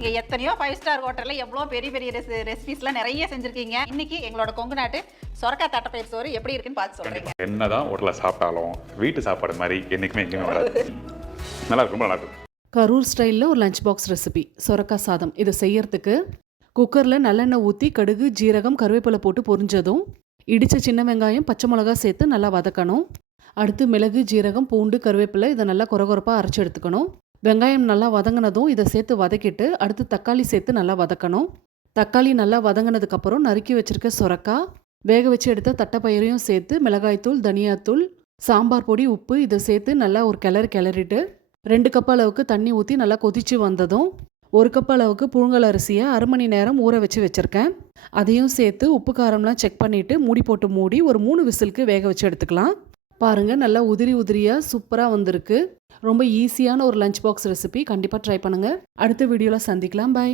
இங்கே எத்தனையோ 5 ஸ்டார் ஹோட்டலில் எவ்வளோ பெரிய பெரிய ரெசிபிஸ்லாம் நிறைய செஞ்சுருக்கீங்க. இன்னைக்கு எங்களோட கொங்கு நாட்டு சொரக்காய் தட்டைப்பயிர் சோறு எப்படி இருக்குன்னு பார்த்து சொல்கிறீங்க. என்னதான் ஹோட்டலில் சாப்பிட்டாலும் வீட்டு சாப்பாடு மாதிரி என்றைக்குமே எங்கேயுமே வராது. நல்லா இருக்கும், ரொம்ப நல்லா இருக்கும். கரூர் ஸ்டைலில் ஒரு லஞ்ச் பாக்ஸ் ரெசிபி சொரக்காய் சாதம். இதை செய்யறதுக்கு குக்கரில் நல்லெண்ணெய் ஊற்றி கடுகு ஜீரகம் கருவேப்பிலை போட்டு பொரிஞ்சதும் இடித்த சின்ன வெங்காயம் பச்சை மிளகா சேர்த்து நல்லா வதக்கணும். அடுத்து மிளகு ஜீரகம் பூண்டு கருவேப்பிலை இதை நல்லா கொரகொரப்பாக அரைச்சி எடுத்துக்கணும். வெங்காயம் நல்லா வதங்கினதும் இதை சேர்த்து வதக்கிட்டு அடுத்து தக்காளி சேர்த்து நல்லா வதக்கணும். தக்காளி நல்லா வதங்கினதுக்கப்புறம் நறுக்கி வச்சிருக்க சொரக்காய் வேக வச்சு எடுத்த தட்டைப்பயிரையும் சேர்த்து மிளகாய்த்தூள் தனியாத்தூள் சாம்பார் பொடி உப்பு இதை சேர்த்து நல்லா ஒரு கிளறிட்டு 2 கப் அளவுக்கு தண்ணி ஊற்றி நல்லா கொதிச்சு வந்ததும் 1 கப் அளவுக்கு புழுங்கல் அரிசியை அரை மணி நேரம் ஊற வச்சு வச்சுருக்கேன். அதையும் சேர்த்து உப்பு காரம்லாம் செக் பண்ணிவிட்டு மூடி ஒரு 3 விசிலுக்கு வேக வச்சு எடுத்துக்கலாம். பாருங்கள், நல்லா உதிரியாக சூப்பராக வந்திருக்கு. ரொம்ப ஈஸியான ஒரு லஞ்ச் பாக்ஸ் ரெசிபி. கண்டிப்பாக ட்ரை பண்ணுங்கள். அடுத்த வீடியோவில் சந்திக்கலாம். பாய்.